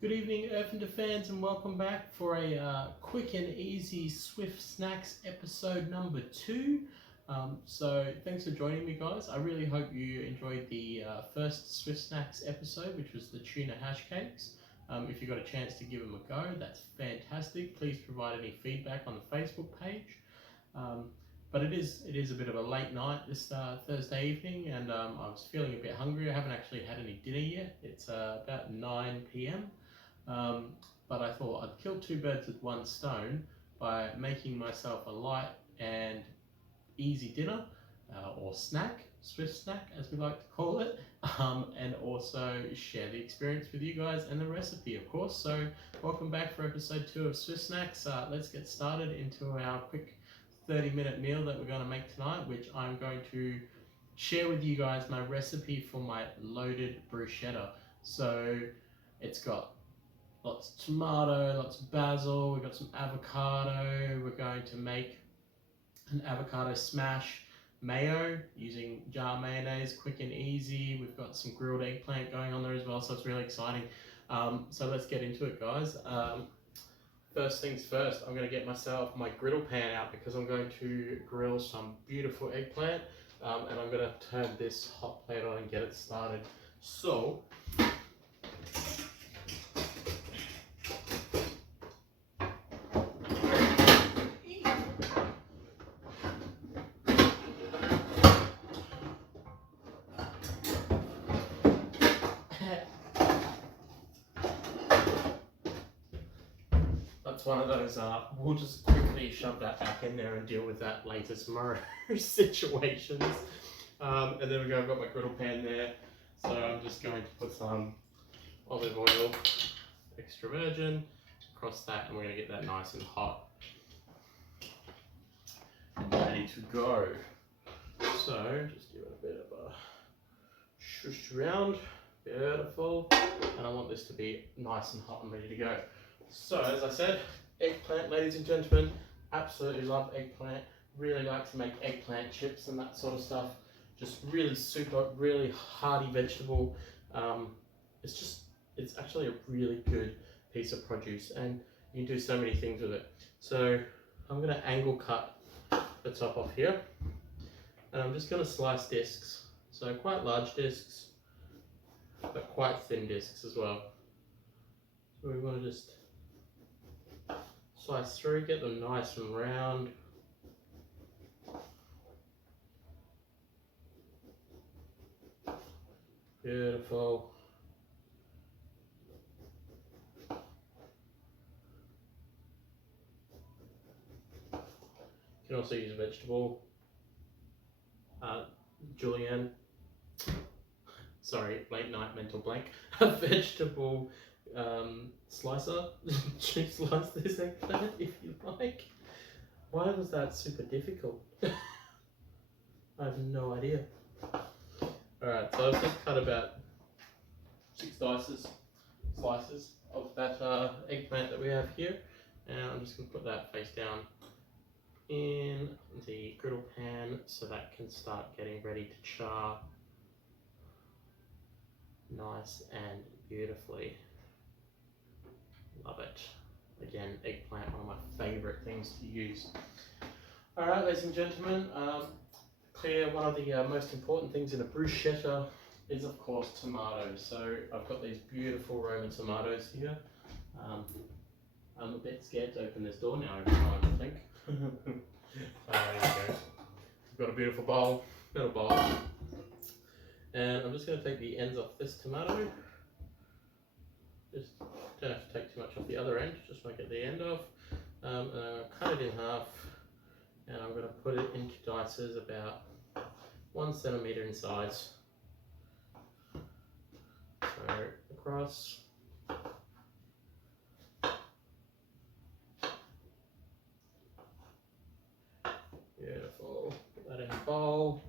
Good evening, Erfinder Fans, and welcome back for a quick and easy Swift Snacks episode number 2. So thanks for joining me, guys. I really hope you enjoyed the first Swift Snacks episode, which was the tuna hash cakes. If you got a chance to give them a go, that's fantastic. Please provide any feedback on the Facebook page. But it is a bit of a late night this Thursday evening, and I was feeling a bit hungry. I haven't actually had any dinner yet. It's about 9 p.m. But I thought I'd kill two birds with one stone by making myself a light and easy dinner or snack, Swift snack as we like to call it, and also share the experience with you guys and the recipe, of course. So welcome back for episode 2 of Swift Snacks. Let's get started into our quick 30-minute meal that we're going to make tonight, which I'm going to share with you guys my recipe for my loaded bruschetta. So it's got lots of tomato, lots of basil, we've got some avocado. We're going to make an avocado smash mayo using jar mayonnaise, quick and easy. We've got some grilled eggplant going on there as well, so it's really exciting. So let's get into it, guys. First things first, I'm going to get myself my griddle pan out because I'm going to grill some beautiful eggplant, and I'm going to turn this hot plate on and get it started. So one of those, we'll just quickly shove that back in there and deal with that later tomorrow situations. And then I've got my griddle pan there, so I'm just going to put some olive oil, extra virgin, across that, and we're going to get that nice and hot and ready to go. So just give it a bit of a shush around, beautiful, and I want this to be nice and hot and ready to go. So, as I said, eggplant, ladies and gentlemen, absolutely love eggplant. Really like to make eggplant chips and that sort of stuff. Just really super, really hearty vegetable. It's actually a really good piece of produce, and you can do so many things with it. So, I'm going to angle cut the top off here, and I'm just going to slice discs. So, quite large discs, but quite thin discs as well. So, we want to just slice through, get them nice and round. Beautiful. You can also use a vegetable. Julienne. Sorry, late night mental blank. A vegetable slicer to slice this eggplant if you like. Why was that super difficult? I have no idea. Alright, so I've just cut about 6 slices of that eggplant that we have here, and I'm just going to put that face down in the griddle pan so that can start getting ready to char nice and beautifully. Love it. Again, eggplant, one of my favourite things to use. Alright, ladies and gentlemen, one of the most important things in a bruschetta is, of course, tomatoes. So I've got these beautiful Roman tomatoes here. I'm a bit scared to open this door now every time, I think. There we go. We've got a beautiful bowl, little bowl. And I'm just going to take the ends off this tomato. Just don't have to take too much off the other end, just want to get the end off. And I'm going to cut it in half, and I'm going to put it into dices about 1 centimetre in size. So across. Beautiful. Put that in a bowl.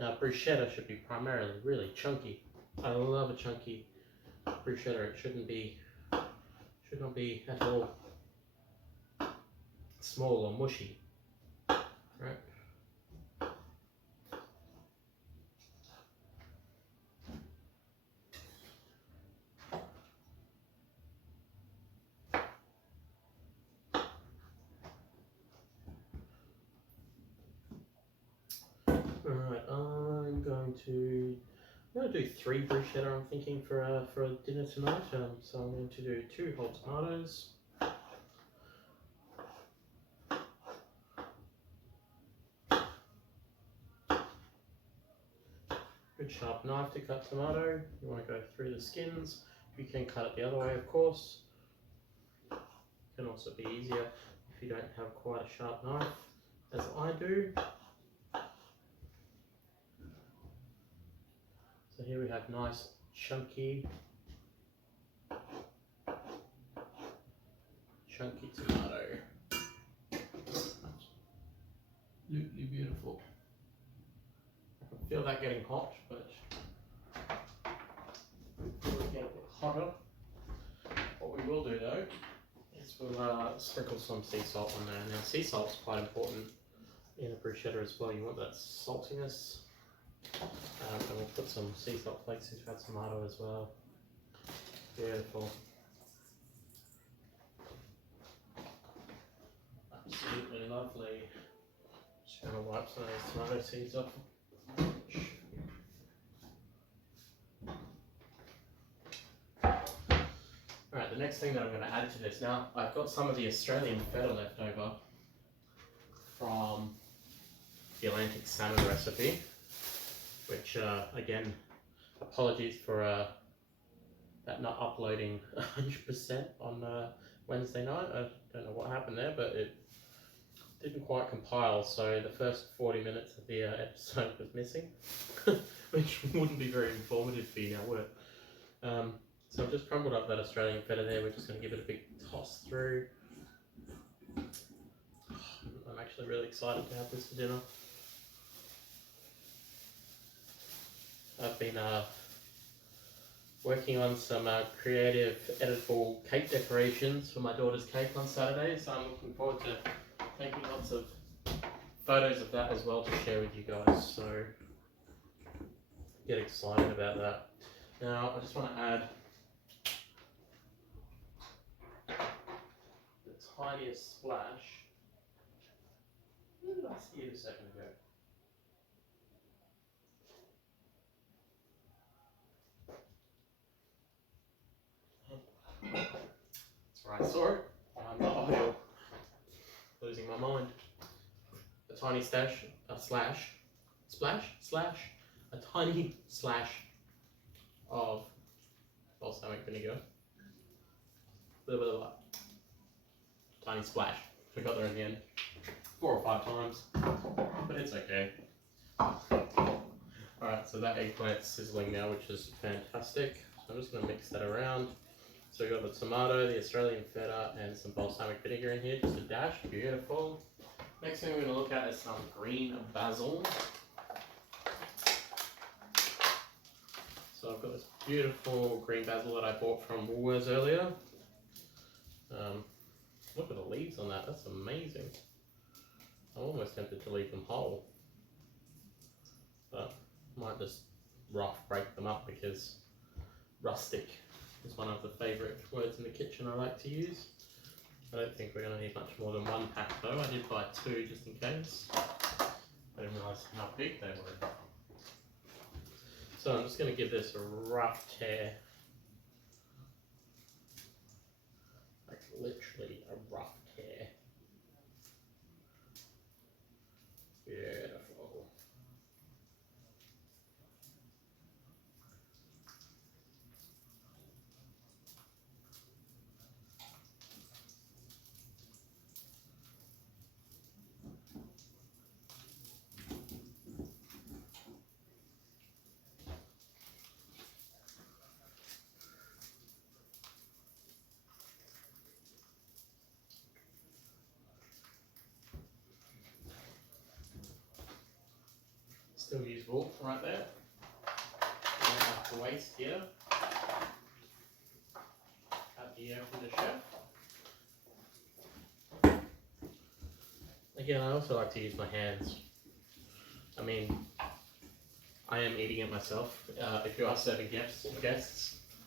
Now bruschetta should be primarily really chunky. I love a chunky bruschetta. It should not be at all small or mushy. Right. going to do 3 bruschetta. I'm thinking for a dinner tonight. So I'm going to do 2 whole tomatoes. Good sharp knife to cut tomato. You want to go through the skins. You can cut it the other way, of course. It can also be easier if you don't have quite a sharp knife, as I do. So here we have nice chunky tomato. Absolutely beautiful. I can feel that getting hot, but before we get a bit hotter, what we will do though is we'll sprinkle some sea salt on there. Now sea salt's quite important in a bruschetta as well. You want that saltiness. And we'll put some sea salt flakes into our tomato as well. Beautiful. Absolutely lovely. Just going to wipe some of these tomato seeds off. Alright, the next thing that I'm going to add to this, now I've got some of the Australian feta left over from the Atlantic salmon recipe, which again, apologies for that not uploading 100% on Wednesday night. I don't know what happened there, but it didn't quite compile, so the first 40 minutes of the episode was missing, which wouldn't be very informative for you now, would it? So I've just crumbled up that Australian feta there. We're just going to give it a big toss through. I'm actually really excited to have this for dinner. I've been working on some creative editable cake decorations for my daughter's cake on Saturday, so I'm looking forward to taking lots of photos of that as well to share with you guys, so get excited about that. Now I just want to add the tiniest splash. Where did I see it a second ago? That's where I saw it. The oil. Losing my mind. A tiny a tiny slash of balsamic vinegar. A little bit of that. Tiny splash. We got there in the end. 4 or 5 times. But it's okay. Alright, so that eggplant's sizzling now, which is fantastic. So I'm just going to mix that around. So we've got the tomato, the Australian feta, and some balsamic vinegar in here, just a dash. Beautiful. Next thing we're going to look at is some green basil. So I've got this beautiful green basil that I bought from Woolworths earlier. Look at the leaves on that, that's amazing. I'm almost tempted to leave them whole, but I might just rough break them up because rustic is one of the favourite words in the kitchen I like to use. I don't think we're going to need much more than 1 pack though. I did buy 2 just in case. I didn't realise how big they were. So I'm just going to give this a rough tear. Like literally a rough tear. Beautiful. Still usable right there. Don't have to waste here at the Erfinder Chef. Again, I also like to use my hands. I mean, I am eating it myself. If you are serving guests,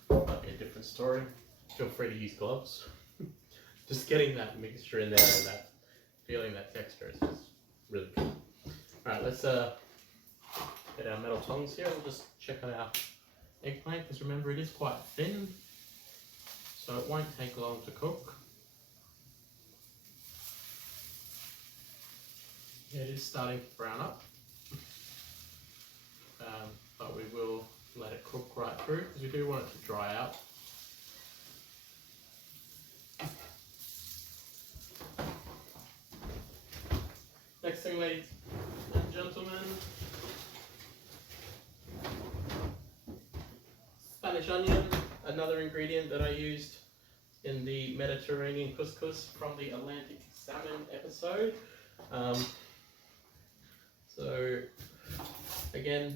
might be a different story. Feel free to use gloves. Just getting that mixture in there and that feeling, that texture is just really cool. Alright, let's get our metal tongs here. We'll just check on our eggplant, because remember it is quite thin, so it won't take long to cook. It is starting to brown up, but we will let it cook right through because we do want it to dry out. Next thing, ladies and gentlemen, Spanish onion, another ingredient that I used in the Mediterranean couscous from the Atlantic salmon episode. So again,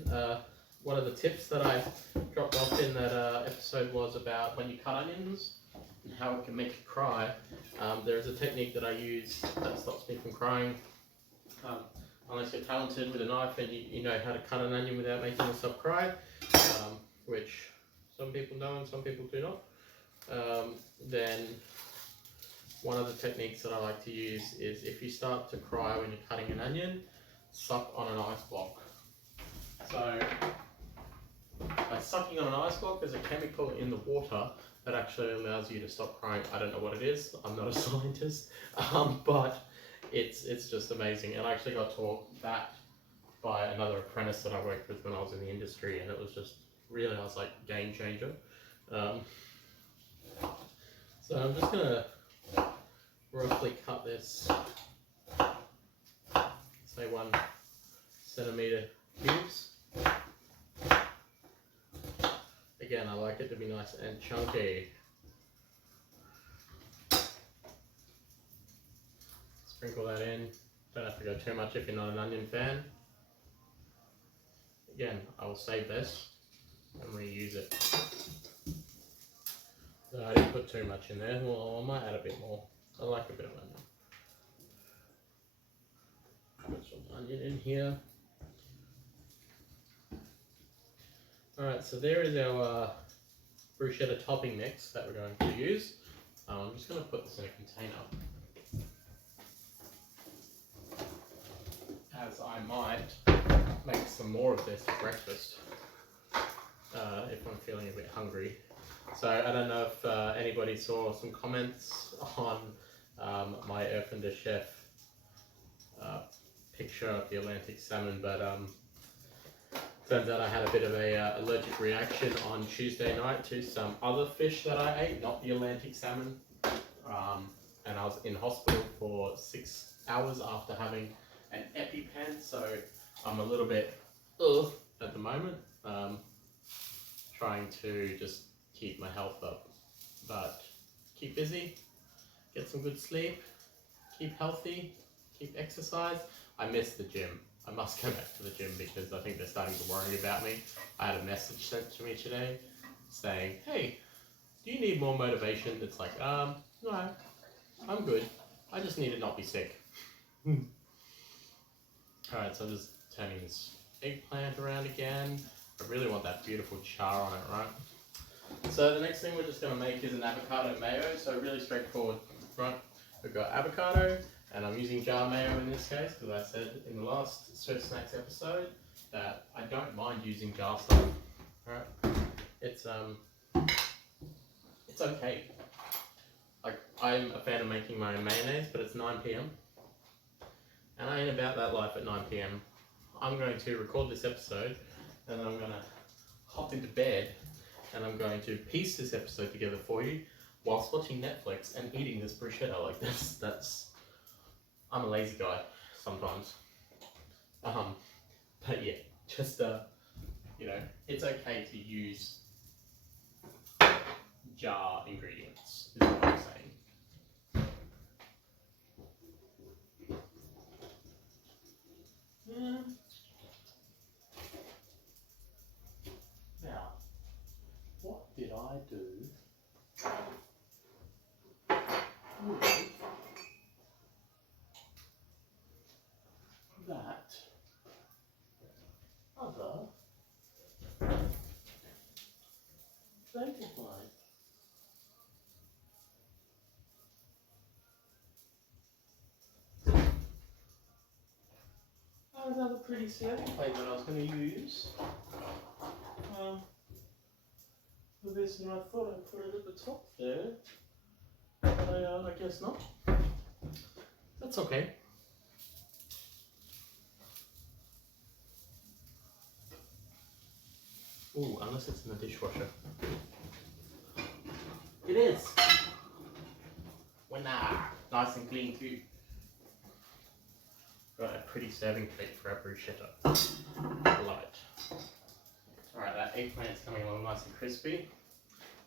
one of the tips that I dropped off in that episode was about when you cut onions and how it can make you cry. There is a technique that I use that stops me from crying. Unless you're talented with a knife and you know how to cut an onion without making yourself cry, which some people know and some people do not, then one of the techniques that I like to use is if you start to cry when you're cutting an onion, suck on an ice block. So by sucking on an ice block, there's a chemical in the water that actually allows you to stop crying. I don't know what it is, I'm not a scientist, but it's just amazing. And I actually got taught that by another apprentice that I worked with when I was in the industry, and it was just really, I was like, game changer. So I'm just gonna roughly cut this, say 1 centimeter cubes. Again, I like it to be nice and chunky. Sprinkle that in. Don't have to go too much if you're not an onion fan. Again, I will save this and reuse it. So I didn't put too much in there. Well, I might add a bit more. I like a bit of onion. Put some onion in here. Alright, so there is our bruschetta topping mix that we're going to use. I'm just going to put this in a container, as I might make some more of this for breakfast if I'm feeling a bit hungry. So I don't know if anybody saw some comments on my Erfinder Chef picture of the Atlantic salmon, but turns out I had a bit of a allergic reaction on Tuesday night to some other fish that I ate, not the Atlantic salmon. And I was in hospital for 6 hours after having an EpiPen, so I'm a little bit at the moment, trying to just keep my health up. But keep busy, get some good sleep, keep healthy, keep exercise. I miss the gym. I must go back to the gym because I think they're starting to worry about me. I had a message sent to me today saying, hey, do you need more motivation? It's like, no, I'm good. I just need to not be sick. Alright, so I'm just turning this eggplant around again. I really want that beautiful char on it, right? So the next thing we're just going to make is an avocado mayo. So really straightforward, right? We've got avocado, and I'm using jar mayo in this case because I said in the last Swift Snacks episode that I don't mind using jar stuff. Alright, it's okay. Like, I'm a fan of making my own mayonnaise, but it's 9 PM and I ain't about that life at 9 PM. I'm going to record this episode and then I'm going to hop into bed and I'm going to piece this episode together for you whilst watching Netflix and eating this bruschetta. Like, that's I'm a lazy guy sometimes. But yeah, just you know, it's okay to use jar ingredients, is what I'm saying. Now, what did I do with that other Atlantic line? have another pretty serving plate that I was going to use for this, and I thought I'd put it at the top there, but I guess not. That's okay. Ooh, unless it's in the dishwasher. It is. Nice and clean too. Got a pretty serving plate for our bruschetta. Love it. Alright, that eggplant's coming along nice and crispy.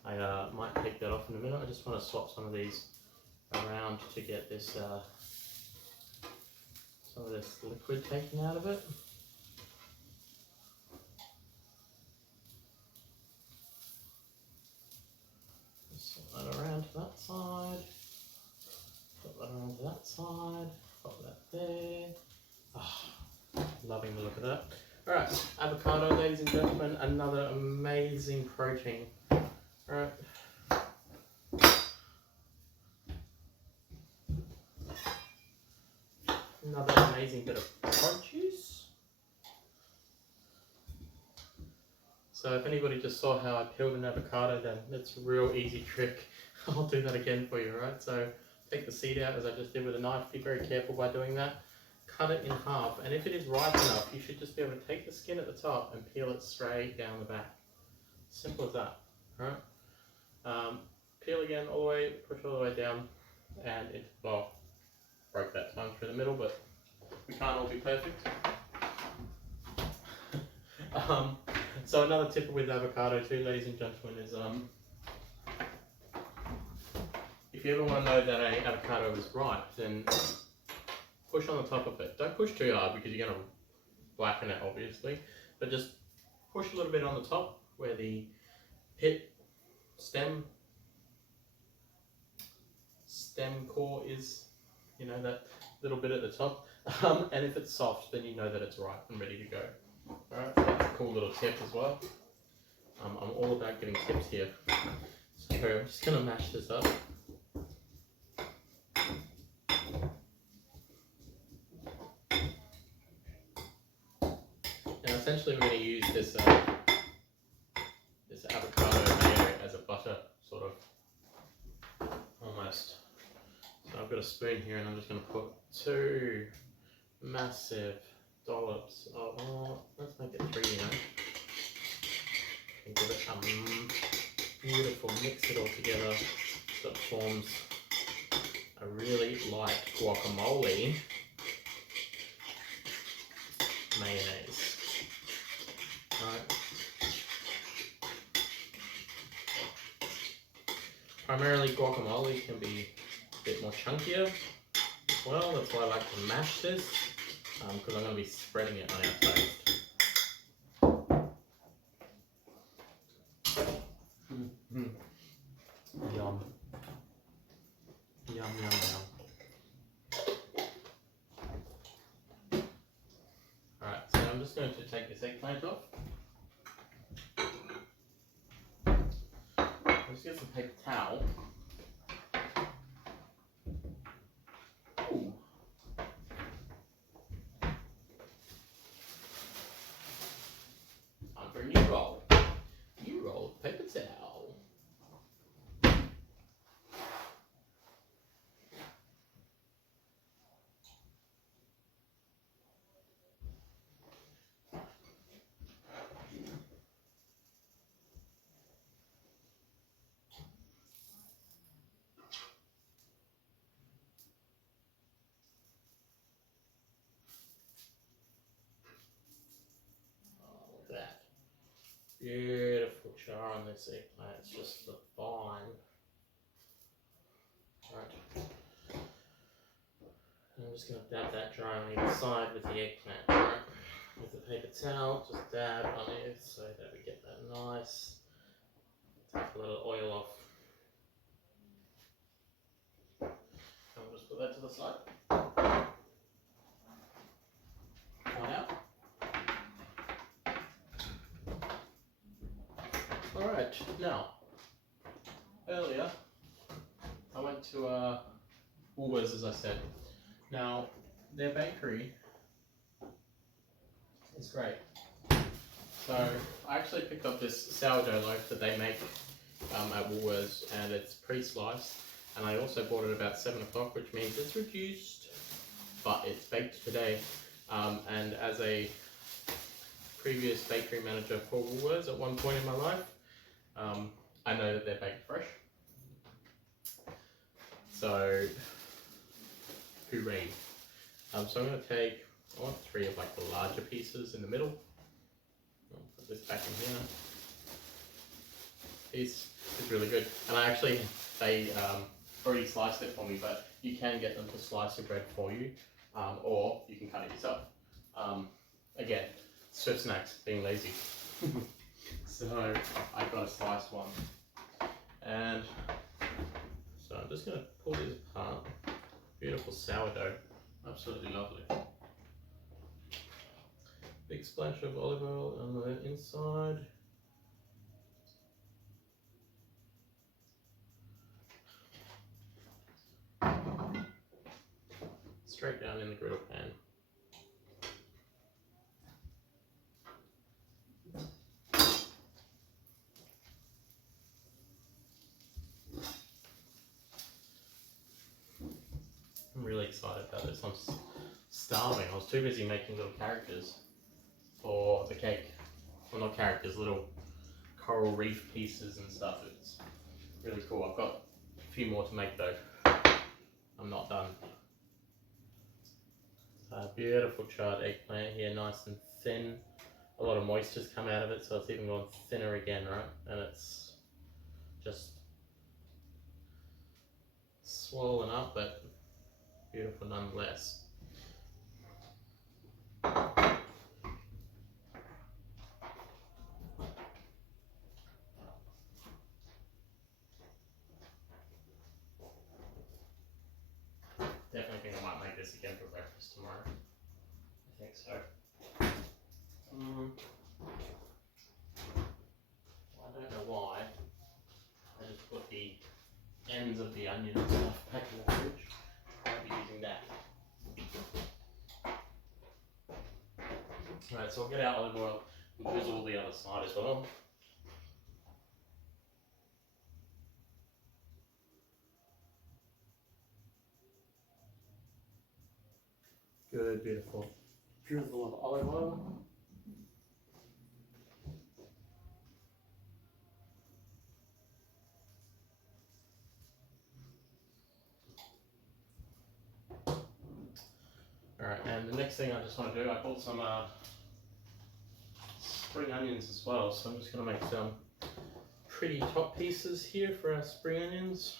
I might take that off in a minute. I just want to swap some of these around to get this some of this liquid taken out of it. Just swap that around to that side. Put that around to that side. Pop that there. Oh, loving the look of that. Alright, avocado, ladies and gentlemen, another amazing protein. Alright. Another amazing bit of produce. So if anybody just saw how I peeled an avocado, then it's a real easy trick. I'll do that again for you, right? So take the seed out as I just did with a knife. Be very careful by doing that. Cut it in half, and if it is ripe enough, you should just be able to take the skin at the top and peel it straight down the back. Simple as that, right? Peel again all the way, push all the way down, and it, well, broke that tongue through the middle, but we can't all be perfect. So another tip with avocado too, ladies and gentlemen, is if you ever want to know that an avocado is ripe, then push on the top of it. Don't push too hard because you're going to blacken it, obviously, but just push a little bit on the top where the pit stem core is, you know, that little bit at the top. And if it's soft, then you know that it's ripe and ready to go. Alright, so that's a cool little tip as well. I'm all about getting tips here. So I'm just going to mash this up. And essentially we're going to use this this avocado mayo as a butter, sort of, almost. So I've got a spoon here and I'm just going to put 2 massive dollops of, let's make it 3, you know, and give it a beautiful, mix it all together so it forms a really light guacamole mayonnaise. Right. Primarily guacamole can be a bit more chunkier as well, that's why I like to mash this, because I'm going to be spreading it on our toast. Yum. Yum, yum, yum. Alright, so I'm just going to take this eggplant off. Let's get some paper towel. Ooh. Time for a new roll. New roll of paper towel. That beautiful char on this eggplant, it's just fine. Right. I'm just going to dab that dry on either side with the eggplant, right? With the paper towel, just dab on it so that we get that nice. Take a little oil off. And we'll just put that to the side. One out. Alright, now, earlier I went to Woolworths, as I said. Now, their bakery It's great. So I actually picked up this sourdough loaf that they make at Woolworths, and it's pre-sliced. And I also bought it about 7 o'clock, which means it's reduced, but it's baked today. And as a previous bakery manager for Woolworths at one point in my life, I know that they're baked fresh. So, hooray. So I'm going to take, I want 3 of like the larger pieces in the middle. I'll put this back in here. Piece is really good. And they already sliced it for me, but you can get them to slice your bread for you, or you can cut it yourself. Again, Swift Snacks, being lazy. So I got a sliced one. And so I'm just going to pull these apart. Beautiful sourdough, absolutely lovely. Big splash of olive oil on the inside. Straight down in the griddle pan. I'm really excited about this. I'm starving. I was too busy making little characters for the cake. Well, not characters, little coral reef pieces and stuff. It's really cool. I've got a few more to make though. I'm not done. Beautiful charred eggplant here, nice and thin. A lot of moisture's come out of it, so it's even gone thinner again, right? And it's just swollen up, but beautiful nonetheless. Definitely think I might make this again for breakfast tomorrow. I think so. I don't know why. I just put the ends of the onion and stuff back in the fridge. I'll be using that. Alright, so I'll get out olive oil and drizzle the other side as well. Good, beautiful drizzle of olive oil. Alright, and the next thing I just want to do, I bought some spring onions as well, so I'm just going to make some pretty top pieces here for our spring onions.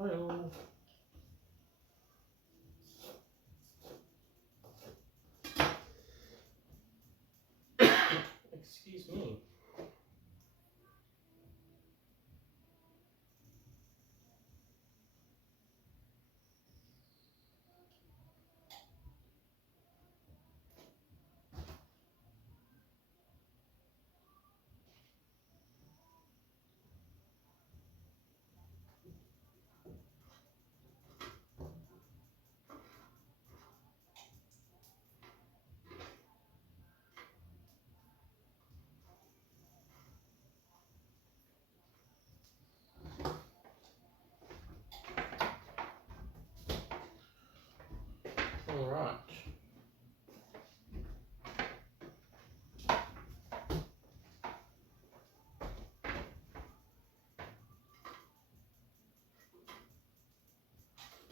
Hello. Excuse me. Alright.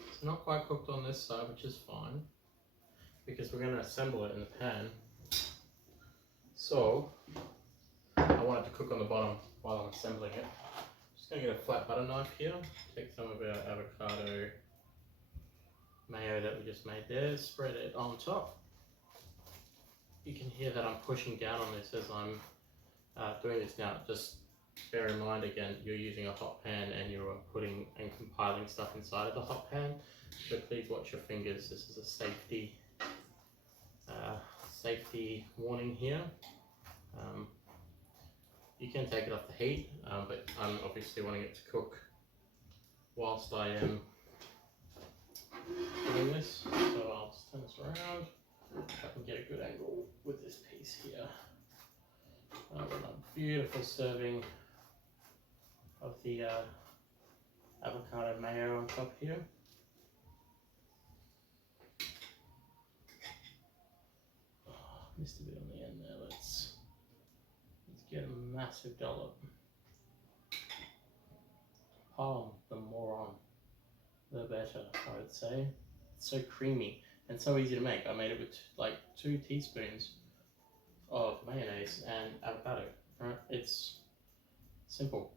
It's not quite cooked on this side, which is fine. because we're going to assemble it in the pan. So I want it to cook on the bottom while I'm assembling it. Just going to get a flat butter knife here, take some of our avocado mayo that we just made there, spread it on top. You can hear that I'm pushing down on this as I'm doing this now. Just bear in mind again, you're using a hot pan and you're putting and compiling stuff inside of the hot pan, so please watch your fingers. This is a safety warning here. You can take it off the heat, but I'm obviously wanting it to cook whilst I am doing this. So I'll just turn this around. I can get a good angle with this piece here. I've got a beautiful serving of the avocado mayo on top here. Oh, missed a bit on the end there. Let's get a massive dollop. Oh, the more on, the better, I would say. It's so creamy and so easy to make. I made it with like 2 teaspoons of mayonnaise and avocado. Right? It's simple.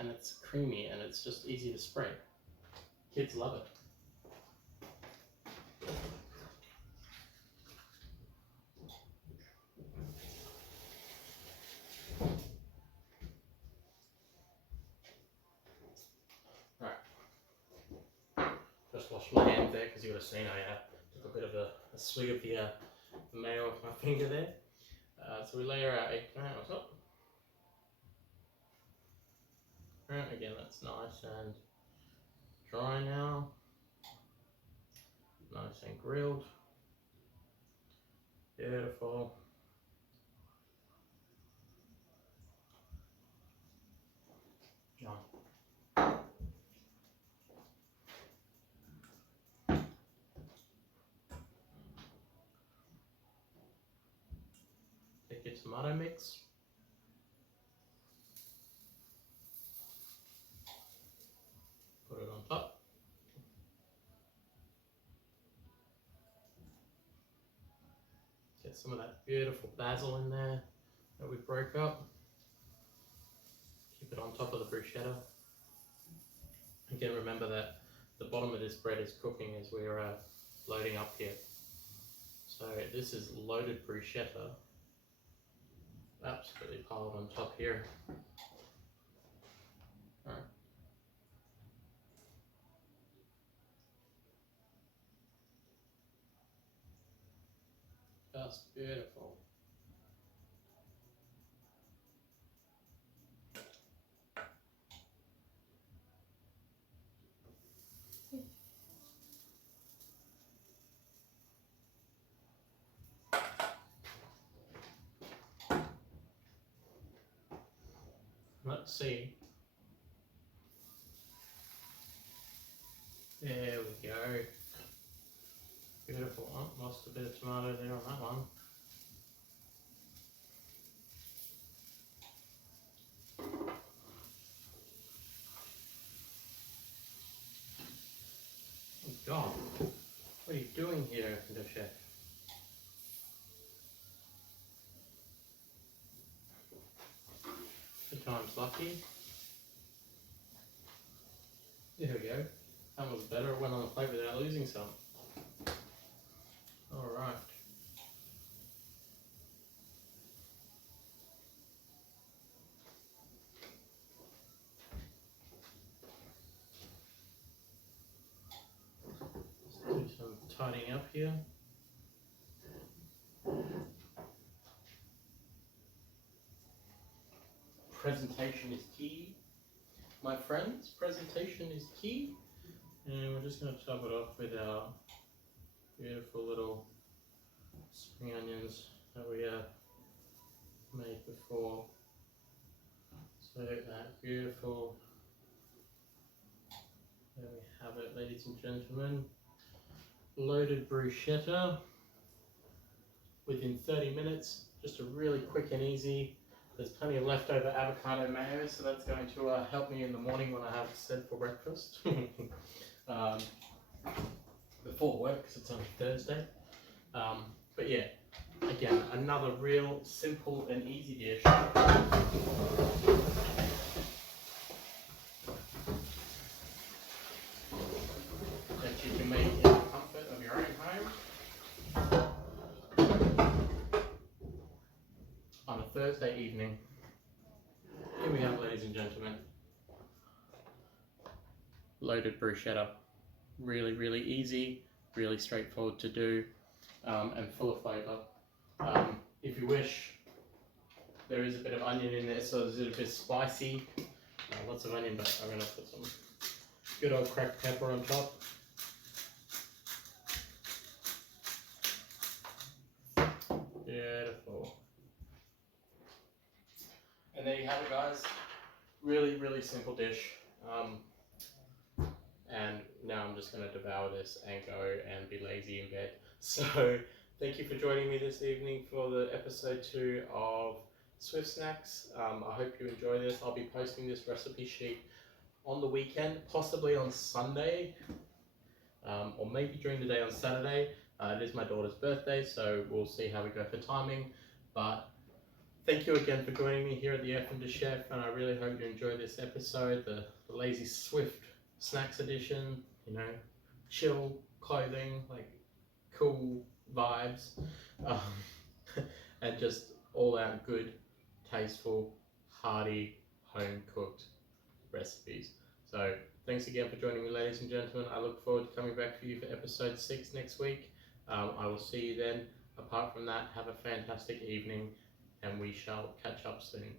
And it's creamy and it's just easy to spread. Kids love it. Just washed my hand there because you would have seen I took a bit of a swig of the mayo with my finger there. So we layer our eggplant on top. Right, again, that's nice and dry now. Nice and grilled. Beautiful. Take your tomato mix. Put it on top. Get some of that beautiful basil in there that we broke up. Keep it on top of the bruschetta. Again, remember that the bottom of this bread is cooking as we're loading up here. So this is loaded bruschetta. Absolutely piled on top here. All right. Just beautiful. Let's see. There we go. Beautiful. Oh, lost a bit of tomato there on that one. Oh God, what are you doing here, Erfinder Chef? Good time's lucky. There we go. That was better. It went on the plate without losing some. Alright. Let's do some tidying up here. Presentation is key, my friends. Presentation is key. And we're just going to top it off with our beautiful little spring onions that we made before. So that beautiful, there we have it, ladies and gentlemen. Loaded bruschetta within 30 minutes. Just a really quick and easy. There's plenty of leftover avocado mayo, so that's going to help me in the morning when I have said for breakfast. before work because it's on a Thursday. But yeah, again, another real simple and easy dish. That you can make in the comfort of your own home on a Thursday evening. Here we have, ladies and gentlemen, loaded bruschetta. Really, really easy, really straightforward to do, and full of flavour. If you wish, there is a bit of onion in there, so it's a little bit spicy. Lots of onion, but I'm going to put some good old cracked pepper on top. Beautiful. And there you have it, guys. Really, really simple dish. And now I'm just going to devour this and go and be lazy in bed. So thank you for joining me this evening for the episode 2 of Swift Snacks. I hope you enjoy this. I'll be posting this recipe sheet on the weekend, possibly on Sunday, or maybe during the day on Saturday. It is my daughter's birthday, so we'll see how we go for timing. But thank you again for joining me here at the Erfinder Chef, and I really hope you enjoy this episode, the lazy Swift Snacks edition, you know, chill clothing, like cool vibes, and just all out good, tasteful, hearty, home-cooked recipes. So thanks again for joining me, ladies and gentlemen. I look forward to coming back for you for episode 6 next week. I will see you then. Apart from that, have a fantastic evening, and we shall catch up soon.